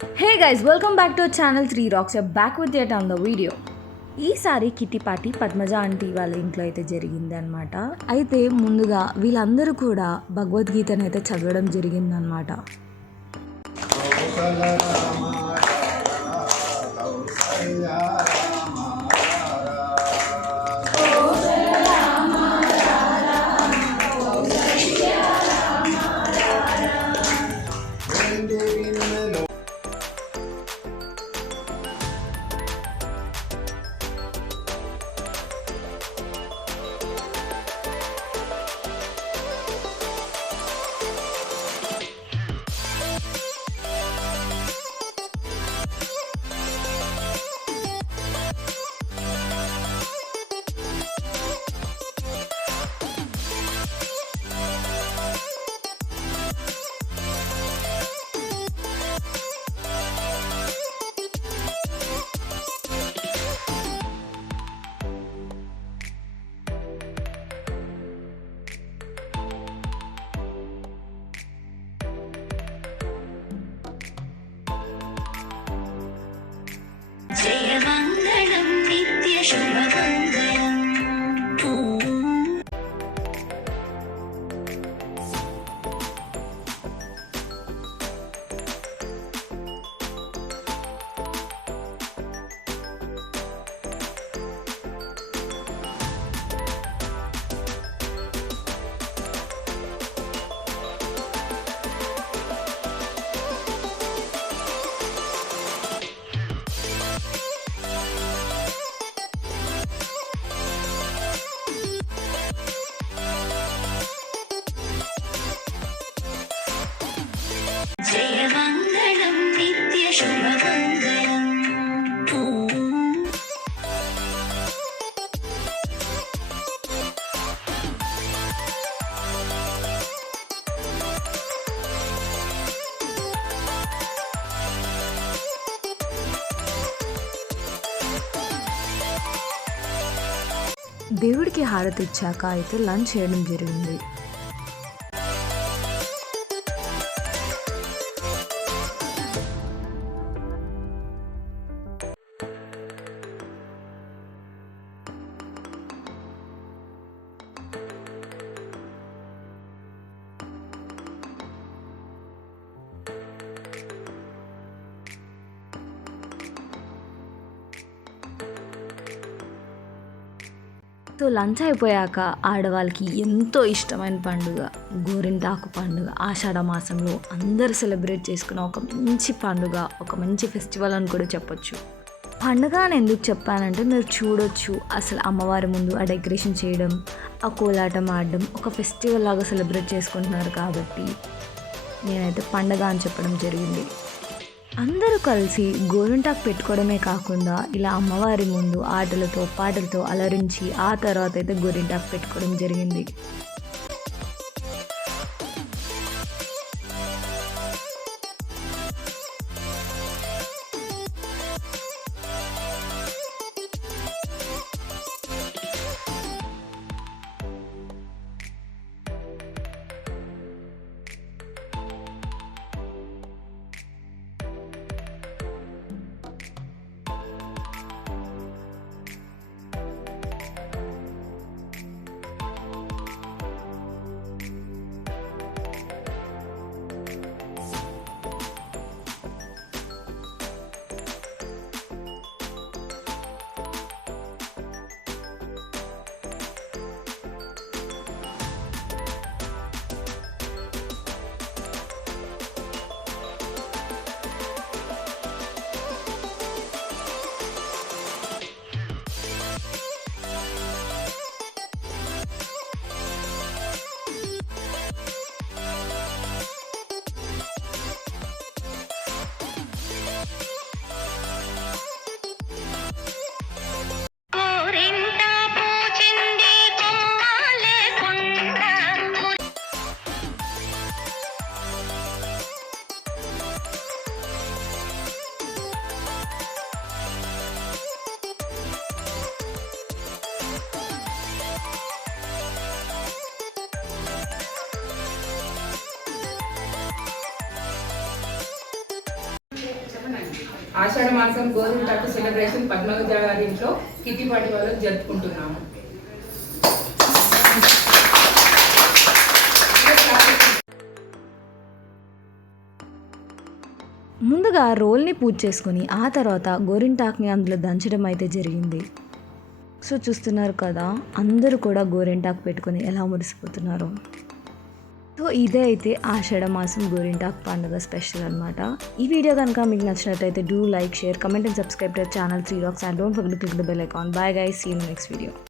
Hey guys, welcome back to channel 3 rocks. Back with yet on the video. ఈసారి kitty party Padmaja aunty వాళ్ళ ఇంట్లో అయితే జరిగిందనమాట. అయితే ముందుగా వీళ్ళందరూ కూడా భగవద్గీతను అయితే చదవడం జరిగిందనమాట. జయమంగళం నిత్య శుభమంగళం. జయమంగళం నిత్య శుభమంగళం. దేవుడికి హారతి ఇచ్చాక అయితే లంచ్ చేయడం జరిగింది. సో లంచ్ అయిపోయాక ఆడవాళ్ళకి ఎంతో ఇష్టమైన పండుగ గోరింటాకు పండుగ. ఆషాఢ మాసంలో అందరూ సెలబ్రేట్ చేసుకున్న ఒక మంచి పండుగ, ఒక మంచి ఫెస్టివల్ అని కూడా చెప్పొచ్చు. పండుగ అని ఎందుకు చెప్పానంటే మీరు చూడొచ్చు అసలు అమ్మవారి ముందు ఆ డెకరేషన్ చేయడం, ఆ కోలాటం ఆడడం ఒక ఫెస్టివల్ లాగా సెలబ్రేట్ చేసుకుంటున్నారు కాబట్టి నేనైతే పండుగ అని చెప్పడం జరిగింది. అందరూ కలిసి గోరింటాకు పెట్టుకోవడమే కాకుండా ఇలా అమ్మవారి ముందు ఆటలతో పాటలతో అలరించి ఆ తర్వాత అయితే గోరింటాకు పెట్టుకోవడం జరిగింది. ఆషాఢ మాసం గోరింటాకు సెలబ్రేషన్ పద్మగజ గారి ఇంట్లో కిట్టి పార్టీ వాళ్ళు జరుపుకుంటున్నాము. ముందుగా రోల్ని పూజ చేసుకొని ఆ తర్వాత గోరింటాక్ని అందులో దంచడం అయితే జరిగింది. సో చూస్తున్నారు కదా, అందరూ కూడా గోరింటాకు పెట్టుకొని ఎలా మురిసిపోతున్నారు. సో ఇదే అయితే ఆషాఢ మాసం గోరింటాకు పండుగ స్పెషల్ అనమాట. ఈ వీడియో కనుక మీకు నచ్చినట్లయితే do like, share, comment and subscribe to channel 3 Rocks and don't forget to click the bell icon. Bye guys, see you in the next video.